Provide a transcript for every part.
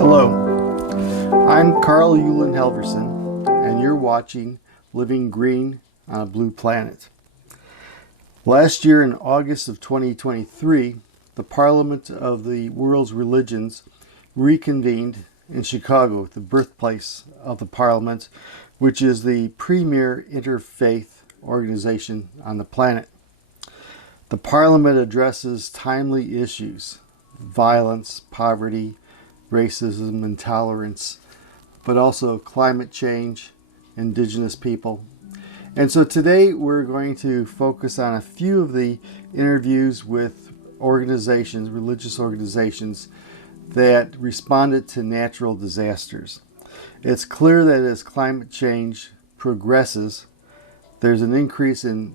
Hello, I'm Carl Euland Helverson, and you're watching Living Green on a Blue Planet. Last year in August of 2023, the Parliament of the World's Religions reconvened in Chicago, the birthplace of the Parliament, which is the premier interfaith organization on the planet. The Parliament addresses timely issues: violence, poverty, racism, intolerance, but also climate change, Indigenous people. And so today we're going to focus on a few of the interviews with organizations, religious organizations, that responded to natural disasters. It's clear that as climate change progresses, there's an increase in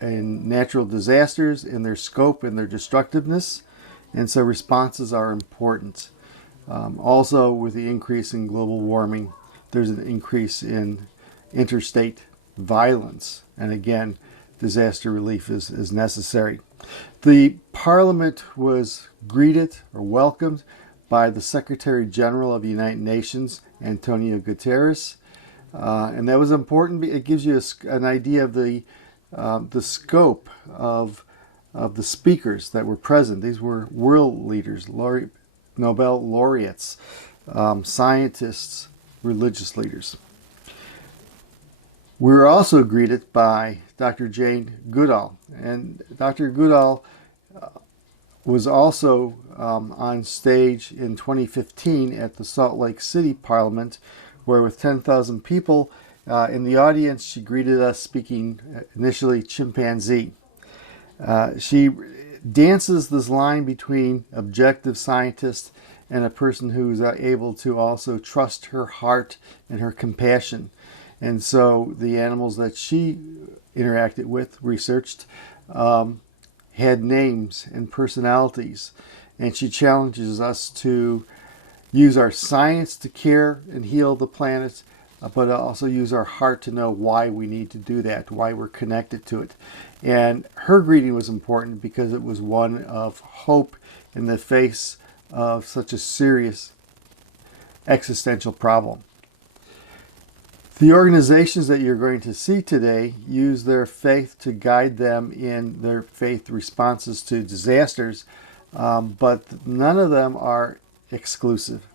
natural disasters, in their scope and their destructiveness, and so responses are important. Also, with the increase in global warming, there's an increase in interstate violence, and again, disaster relief is necessary. The Parliament was greeted or welcomed by the Secretary General of the United Nations, Antonio Guterres, and that was important. It gives you an idea of the scope of the speakers that were present. These were world leaders, Nobel laureates, scientists, religious leaders. We were also greeted by Dr. Jane Goodall, and Dr. Goodall was also on stage in 2015 at the Salt Lake City Parliament, where with 10,000 people in the audience, she greeted us speaking initially chimpanzee. She dances this line between objective scientist and a person who is able to also trust her heart and her compassion. And so the animals that she interacted with, researched, had names and personalities. And she challenges us to use our science to care and heal the planet, but also use our heart to know why we need to do that, why we're connected to it. And her greeting was important because it was one of hope in the face of such a serious existential problem. The organizations that you're going to see today use their faith to guide them in their faith responses to disasters, but none of them are exclusive.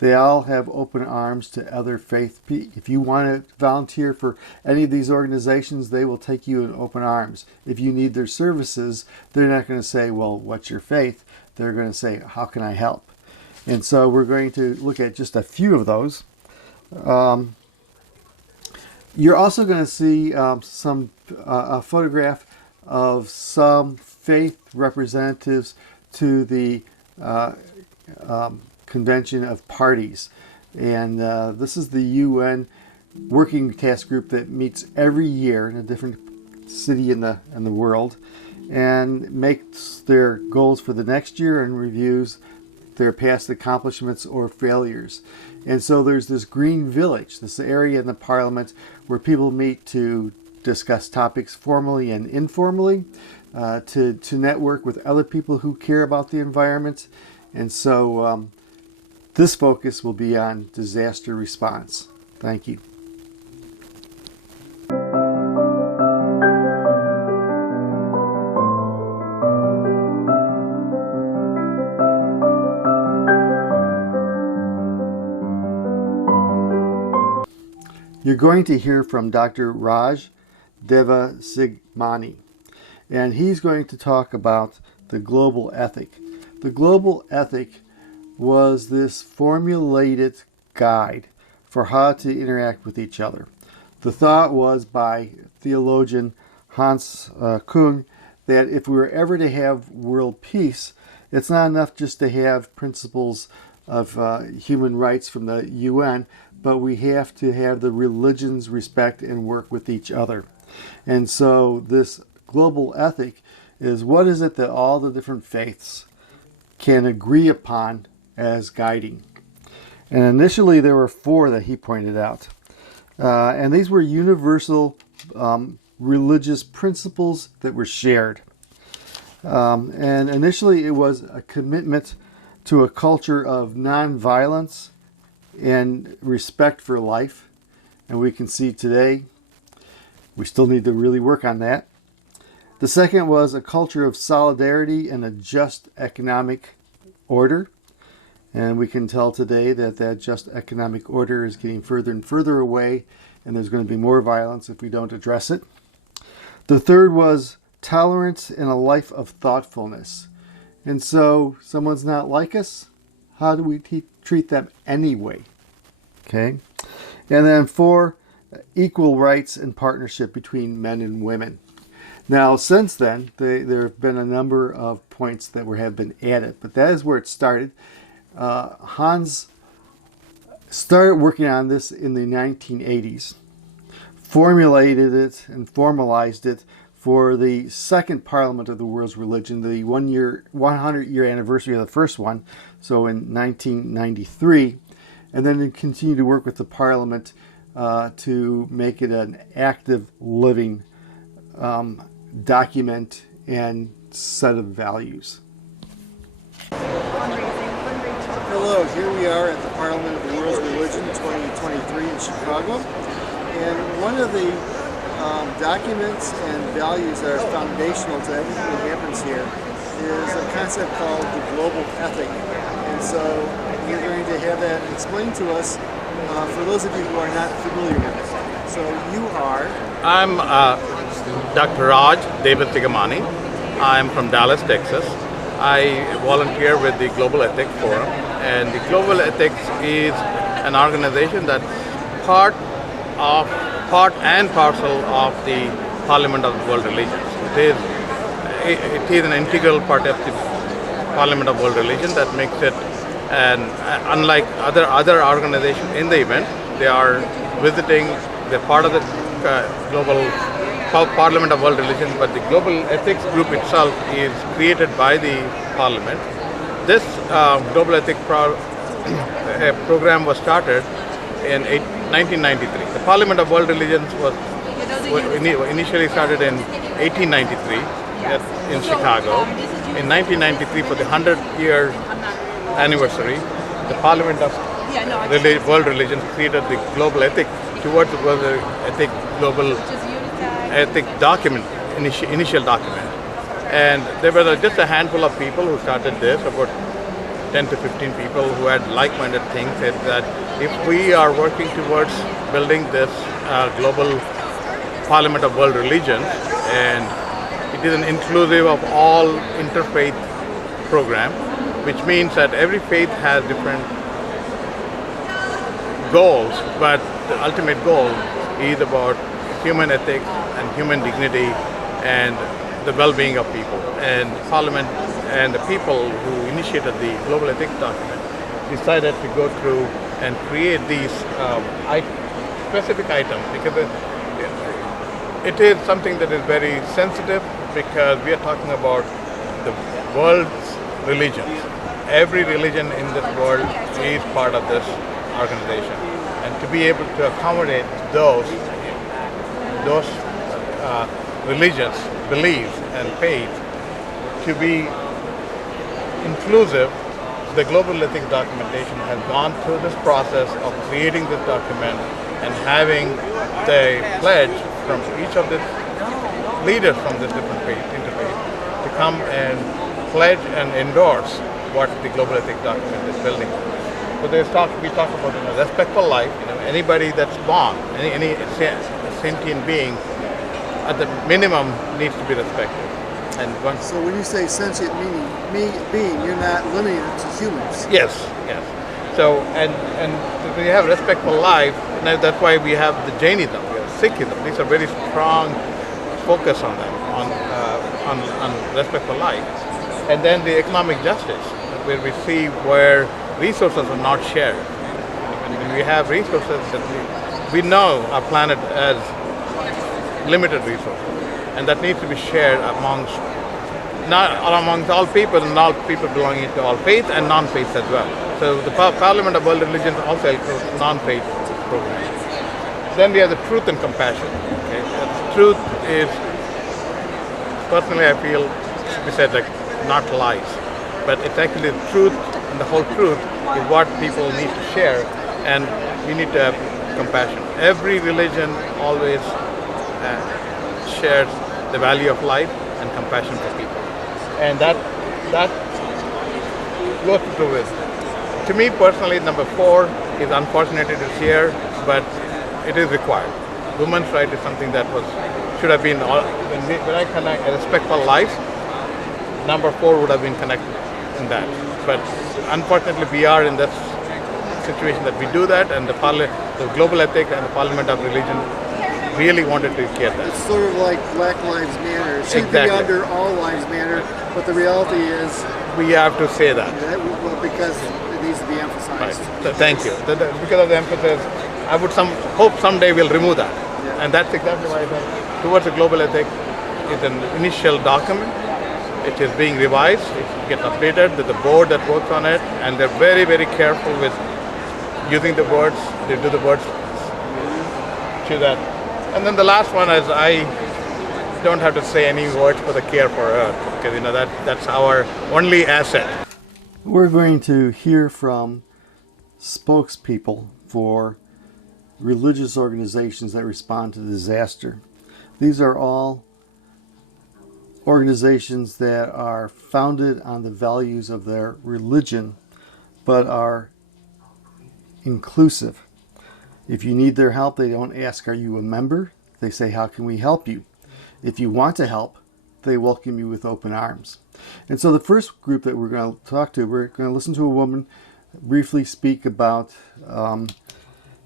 They all have open arms to other faith. If you want to volunteer for any of these organizations, they will take you in open arms. If you need their services, they're not going to say, well, what's your faith? They're going to say, how can I help? And so we're going to look at just a few of those. You're also going to see a photograph of some faith representatives to the Convention of Parties, and this is the UN working task group that meets every year in a different city in the world and makes their goals for the next year and reviews their past accomplishments or failures. And so there's this green village, this area in the Parliament where people meet to discuss topics formally and informally, to network with other people who care about the environment. And so this focus will be on disaster response. Thank you. You're going to hear from Dr. Raj Devasigmani, and he's going to talk about the global ethic. The global ethic was this formulated guide for how to interact with each other. The thought was by theologian Hans Küng that if we were ever to have world peace, it's not enough just to have principles of human rights from the UN, but we have to have the religions respect and work with each other. And so this global ethic is, what is it that all the different faiths can agree upon as guiding? And initially there were 4 that he pointed out. And these were universal religious principles that were shared. And initially it was a commitment to a culture of nonviolence and respect for life. And we can see today we still need to really work on that. The second was a culture of solidarity and a just economic order. And we can tell today that that just economic order is getting further and further away, and there's going to be more violence if we don't address it. The third was tolerance and a life of thoughtfulness. And so someone's not like us, how do we treat them anyway? Okay. And then 4, equal rights and partnership between men and women. Now, since then, there have been a number of points that have been added, but that is where it started. Hans started working on this in the 1980s, formulated it and formalized it for the second Parliament of the World's Religion, the 100-year anniversary of the first one, so in 1993, and then it continued to work with the Parliament to make it an active, living document and set of values. Hello, here we are at the Parliament of the World's Religion 2023 in Chicago, and one of the documents and values that are foundational to everything that happens here is a concept called the global ethic. And so we're going to have that explained to us for those of you who are not familiar with it. So you are? I'm Dr. Raj David Tigamani. I'm from Dallas, Texas. I volunteer with the Global Ethics Forum, and the Global Ethics is an organization that's part and parcel of the Parliament of World Religions. It is an integral part of the Parliament of World Religion that makes it, and unlike other organizations in the event, they are visiting, they're part of the global Parliament of World Religion, but the Global Ethics Group itself is created by the Parliament. This Global Ethics program was started in 1993. The Parliament of World Religions was initially started in 1893 in Chicago. In 1993, for the 100-year anniversary, the Parliament of World Religions created the Global Ethics towards the World Ethic Global Ethic document, initial document. And there were just a handful of people who started this, about 10 to 15 people who had like-minded things, said that if we are working towards building this global Parliament of World Religions, and it is an inclusive of all interfaith program, which means that every faith has different goals, but the ultimate goal is about human ethics and human dignity and the well-being of people. And Parliament and the people who initiated the Global Ethics document decided to go through and create these specific items, because it is something that is very sensitive, because we are talking about the world's religions. Every religion in this world is part of this organization, and to be able to accommodate those religious beliefs and faith to be inclusive, the Global Ethics documentation has gone through this process of creating this document and having the pledge from each of the leaders from this different interfaith to come and pledge and endorse what the Global Ethics document is building. So we talk about respectful life. Anybody that's born, any sentient being, at the minimum needs to be respected. And so when you say sentient being, you're not limiting it to humans. Yes. So and when you have respectful life, that's why we have the Jainism, we have Sikhism. These are very strong focus on them, on respectful life. And then the economic justice, where we see where resources are not shared. When we have resources that we know our planet has limited resources, and that needs to be shared amongst all people, and all people belonging to all faith and non-faith as well. So the Parliament of World Religions also includes non-faith programs. Then we have the truth and compassion. Okay? Truth is, personally I feel, we said like not lies, but it's actually truth and the whole truth is what people need to share, and we need to have compassion. Every religion always shares the value of life and compassion for people, and that goes through it. To me personally, number 4 is unfortunate it is here, but it is required. Women's right is something that should have been when I connect respect for life. Number 4 would have been connected in that, but unfortunately we are in this situation that we do that, and the global ethic and the Parliament of Religion really wanted to get that. It's sort of like Black Lives Matter. It should Exactly. be under All Lives Matter, but the reality is We have to say that. because it needs to be emphasized. Right. So thank you. Because of the emphasis, I would hope someday we'll remove that. Yeah. And that's exactly why I think Towards a Global Ethic is an initial document. It is being revised. It gets updated. There's a board that works on it, and they're very, very careful with using the words. They do the words to that. And then the last one is I don't have to say any words for the care for Earth, because that's our only asset. We're going to hear from spokespeople for religious organizations that respond to disaster. These are all organizations that are founded on the values of their religion, but are inclusive. If you need their help, they don't ask, are you a member? They say, how can we help you? If you want to help, they welcome you with open arms. And so the first group that we're going to talk to, we're going to listen to a woman briefly speak about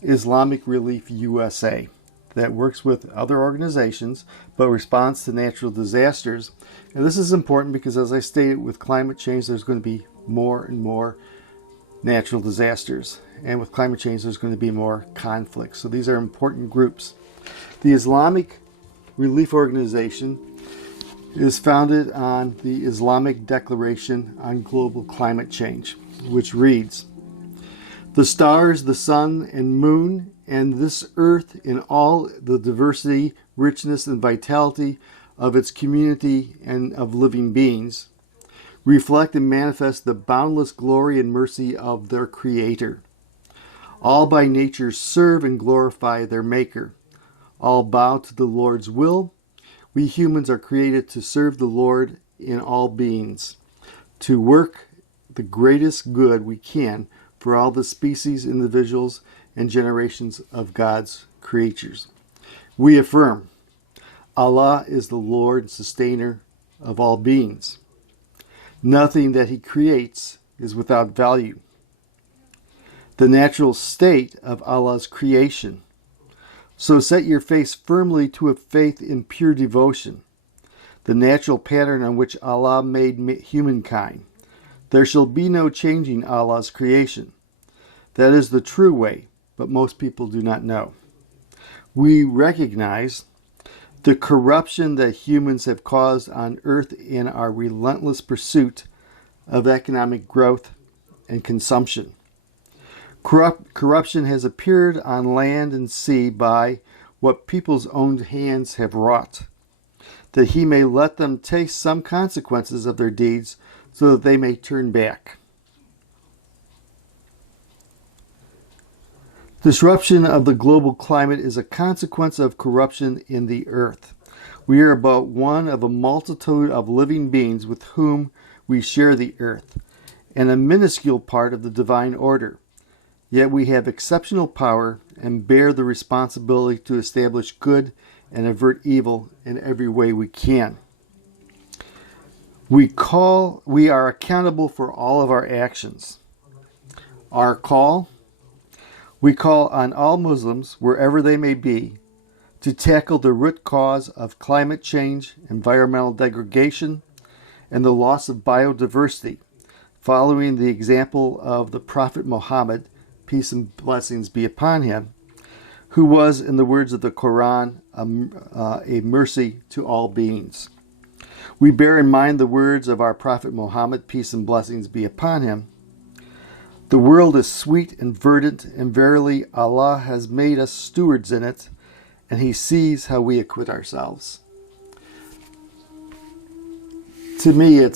Islamic Relief USA that works with other organizations but responds to natural disasters. And this is important because, as I stated, with climate change there's going to be more and more natural disasters, and with climate change there's going to be more conflict. So these are important groups. The Islamic Relief Organization is founded on the Islamic Declaration on Global Climate Change, which reads, "The stars, the sun and moon, and this earth in all the diversity, richness, and vitality of its community and of living beings reflect and manifest the boundless glory and mercy of their Creator. All by nature serve and glorify their Maker. All bow to the Lord's will. We humans are created to serve the Lord in all beings, to work the greatest good we can for all the species, individuals, and generations of God's creatures. We affirm, Allah is the Lord and sustainer of all beings. Nothing that He creates is without value. The natural state of Allah's creation. So set your face firmly to a faith in pure devotion, the natural pattern on which Allah made humankind. There shall be no changing Allah's creation. That is the true way, but most people do not know. We recognize the corruption that humans have caused on earth in our relentless pursuit of economic growth and consumption. Corruption has appeared on land and sea by what people's own hands have wrought, that He may let them taste some consequences of their deeds so that they may turn back. Disruption of the global climate is a consequence of corruption in the earth. We are but one of a multitude of living beings with whom we share the earth, and a minuscule part of the divine order. Yet we have exceptional power and bear the responsibility to establish good and avert evil in every way we can. We are accountable for all of our actions. Our call: we call on all Muslims, wherever they may be, to tackle the root cause of climate change, environmental degradation, and the loss of biodiversity, following the example of the Prophet Muhammad, peace and blessings be upon him, who was, in the words of the Quran, a mercy to all beings. We bear in mind the words of our Prophet Muhammad, peace and blessings be upon him. The world is sweet and verdant, and verily Allah has made us stewards in it, and He sees how we acquit ourselves. to me, it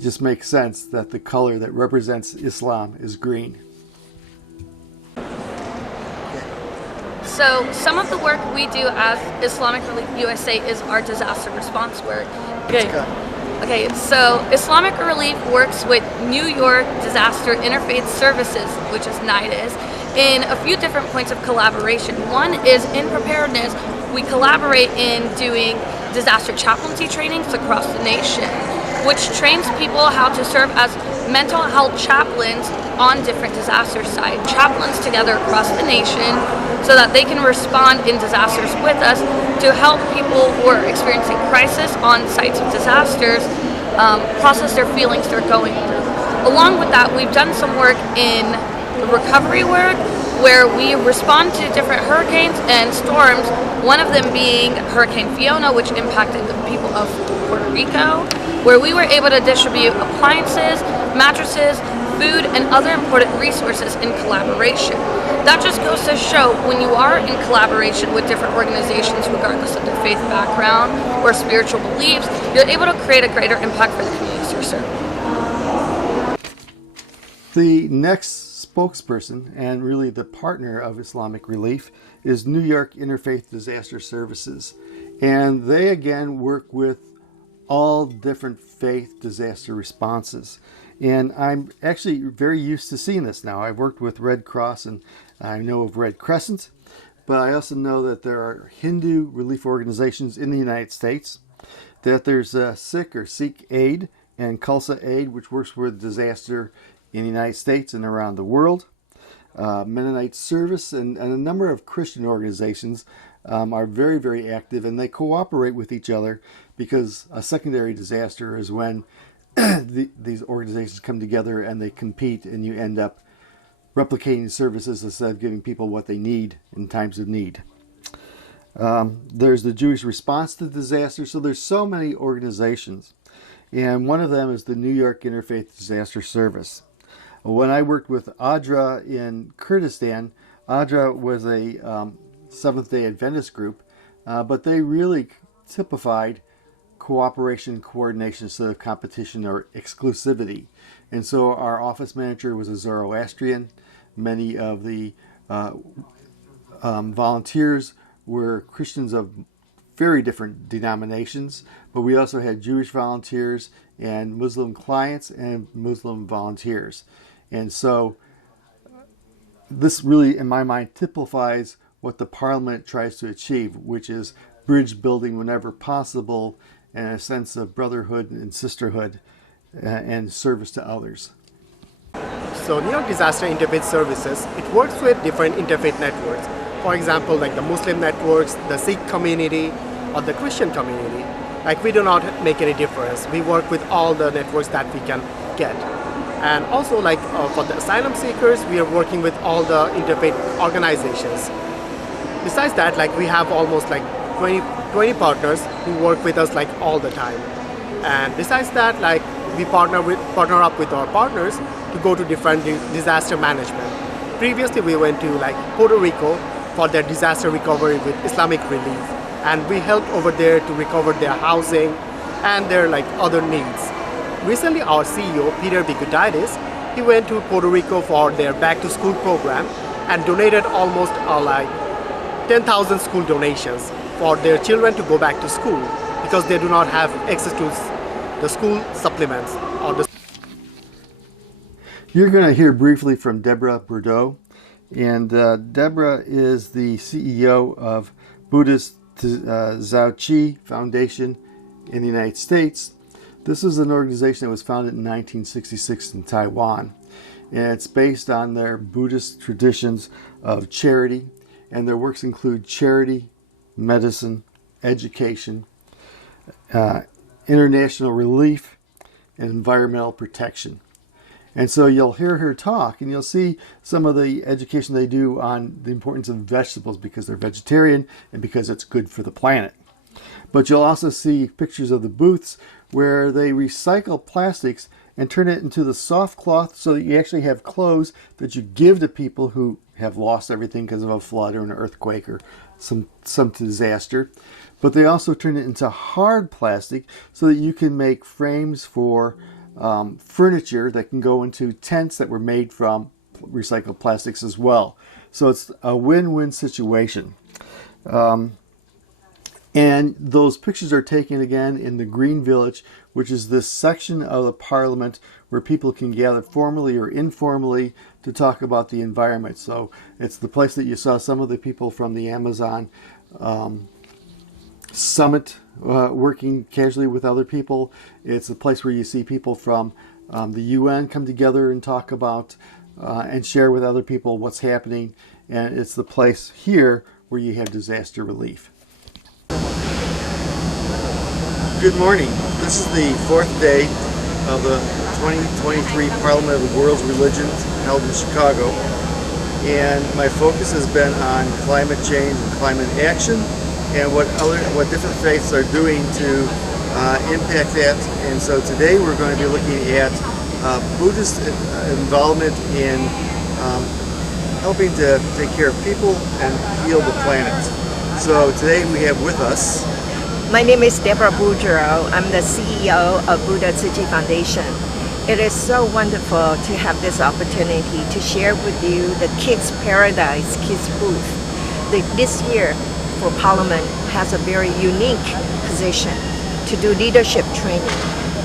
just makes sense that the color that represents Islam is green. So some of the work we do as Islamic Relief USA is our disaster response work. Okay, so Islamic Relief works with New York Disaster Interfaith Services, which is NIDIS, in a few different points of collaboration. One is in preparedness. We collaborate in doing disaster chaplaincy trainings across the nation, which trains people how to serve as mental health chaplains on different disaster sites. Chaplains together across the nation so that they can respond in disasters with us to help people who are experiencing crisis on sites of disasters process their feelings they're going through. Along with that, we've done some work in recovery work where we respond to different hurricanes and storms, one of them being Hurricane Fiona, which impacted the people of Puerto Rico, where we were able to distribute appliances, mattresses, food, and other important resources in collaboration. That just goes to show when you are in collaboration with different organizations, regardless of their faith background or spiritual beliefs, you're able to create a greater impact for the communities you're serving. The next spokesperson and really the partner of Islamic Relief is New York Interfaith Disaster Services, and they again work with all different faith disaster responses. And I'm actually very used to seeing this now. I've worked with Red Cross and I know of Red Crescent, but I also know that there are Hindu relief organizations in the United States, that there's Sikh or Sikh Aid and Khalsa Aid, which works with disaster in the United States and around the world. Mennonite Service and a number of Christian organizations are very, very active, and they cooperate with each other because a secondary disaster is when these organizations come together and they compete, and you end up replicating services instead of giving people what they need in times of need. There's the Jewish Response to Disaster. So there's so many organizations, and one of them is the New York Interfaith Disaster Service. When I worked with ADRA in Kurdistan, ADRA was a Seventh-day Adventist group, but they really typified cooperation, coordination instead of competition or exclusivity. And so our office manager was a Zoroastrian. Many of the volunteers were Christians of very different denominations, but we also had Jewish volunteers and Muslim clients and Muslim volunteers. And so this really, in my mind, typifies what the Parliament tries to achieve, which is bridge building whenever possible and a sense of brotherhood and sisterhood and service to others. So New York Disaster Interfaith Services, it works with different interfaith networks. For example, like the Muslim networks, the Sikh community, or the Christian community. Like, we do not make any difference. We work with all the networks that we can get. And also, like for the asylum seekers, we are working with all the interfaith organizations. Besides that, like, we have almost like 20 partners who work with us like all the time. And besides that, like, we partner up with our partners to go to different disaster management. Previously, we went to like Puerto Rico for their disaster recovery with Islamic Relief, and we helped over there to recover their housing and their like other needs. Recently, our CEO, Peter Bigudaitis, he went to Puerto Rico for their back to school program and donated almost like 10,000 school donations for their children to go back to school because they do not have access to the school supplements. You're going to hear briefly from Deborah Bordeaux, and Deborah is the CEO of Buddhist Zhao Qi Foundation in the United States. This is an organization that was founded in 1966 in Taiwan, and it's based on their Buddhist traditions of charity, and their works include charity, medicine, education, international relief, and environmental protection. And so you'll hear her talk, and you'll see some of the education they do on the importance of vegetables because they're vegetarian and because it's good for the planet. But you'll also see pictures of the booths where they recycle plastics and turn it into the soft cloth so that you actually have clothes that you give to people who have lost everything because of a flood or an earthquake or some disaster. but they also turn it into hard plastic so that you can make frames for furniture that can go into tents that were made from recycled plastics as well. So it's a win-win situation. And those pictures are taken again in the Green Village, which is this section of the Parliament where people can gather formally or informally to talk about the environment. So it's the place that you saw some of the people from the Amazon Summit working casually with other people. It's the place where you see people from the UN come together and talk about and share with other people what's happening. And it's the place here where you have disaster relief. Good morning. This is the fourth day of the 2023 Parliament of the World's Religions held in Chicago. And my focus has been on climate change and climate action and what different faiths are doing to impact that. And so today we're going to be looking at Buddhist involvement in helping to take care of people and heal the planet. So today we have with us My name is Deborah Boudreau. I'm the CEO of Buddha Tzu Chi Foundation. It is so wonderful to have this opportunity to share with you the Kids Paradise Kids booth. This year for Parliament has a very unique position to do leadership training,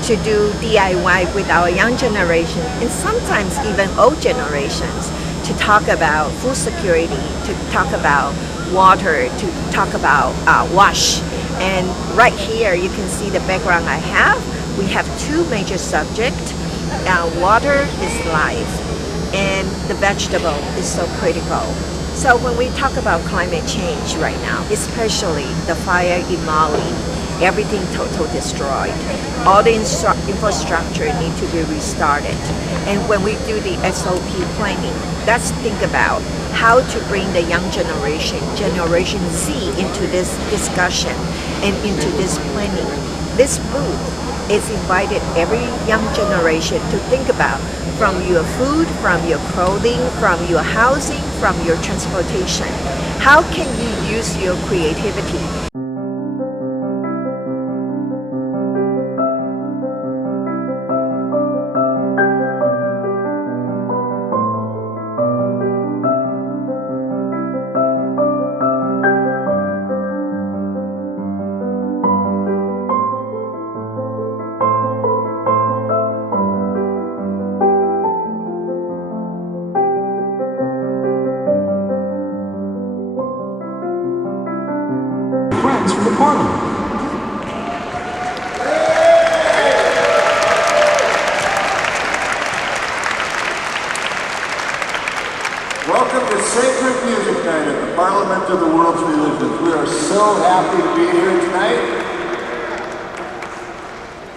to do DIY with our young generation and sometimes even old generations, to talk about food security, to talk about water, to talk about wash. And right here you can see the background I have. We have two major subjects. Water is life and the vegetable is so critical. So when we talk about climate change right now, especially the fire in Mali, everything total destroyed. All the infrastructure need to be restarted. And when we do the SOP planning, let's think about how to bring the young generation, Generation Z, into this discussion and into this planning. This booth is invited every young generation to think about from your food, from your clothing, from your housing, from your transportation. How can you use your creativity? Friends from the Parliament. Welcome to Sacred Music Night at the Parliament of the World's Religions. We are so happy to be here tonight.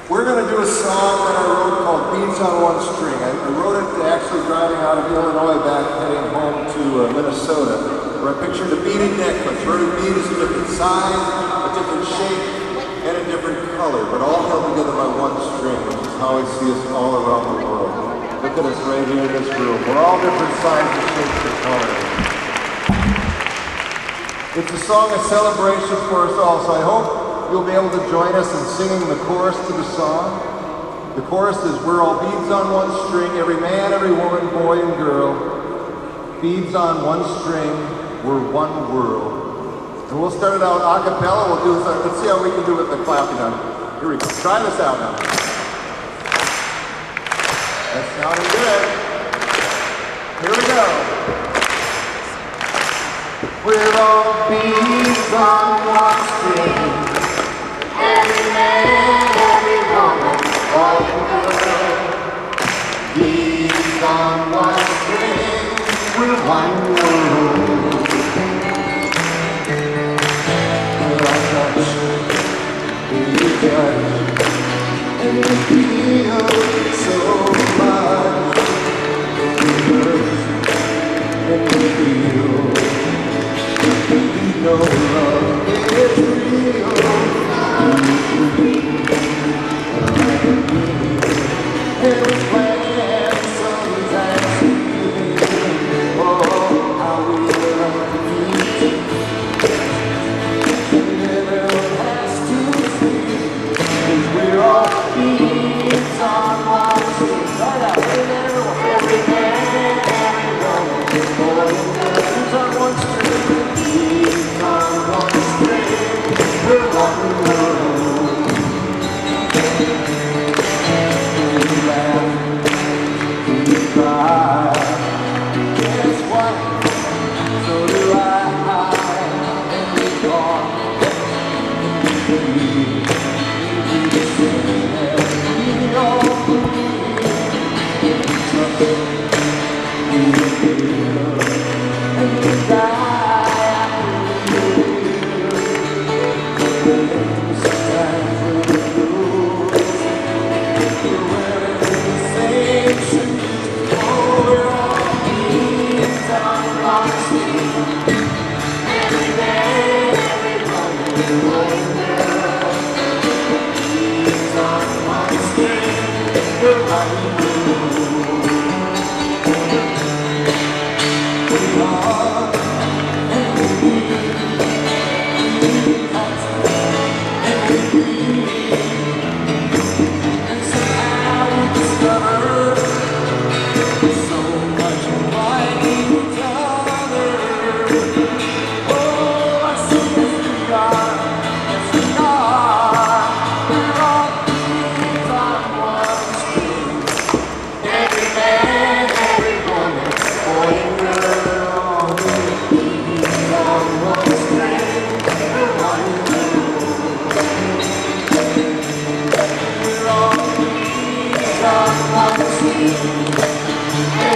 We're going to do a song that I wrote called Beads on One String. I wrote it actually driving out of Illinois back heading home to Minnesota, where I pictured a beaded necklace, where every bead is a different size, a different shape, and a different color, but all held together by one string, which is how I see us all around the world. Look at us right here in this room. We're all different sizes, shapes, and colors. It's a song of celebration for us all, so I hope you'll be able to join us in singing the chorus to the song. The chorus is, we're all beads on one string, every man, every woman, boy, and girl. Beads on one string, we're one world. And we'll start it out a cappella. We'll do this. Let's see how we can do with the clapping on. Here we go. Try this out now. That's sounding good. Here we go. We're all beads on one string. Every man, every woman, boy and girl. Beads on one string. We're one world. We'll all touch, we touch, and we feel so much. We hurt, and we feel, we know love is real. And we plan sometimes. Oh, how we love you.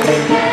Every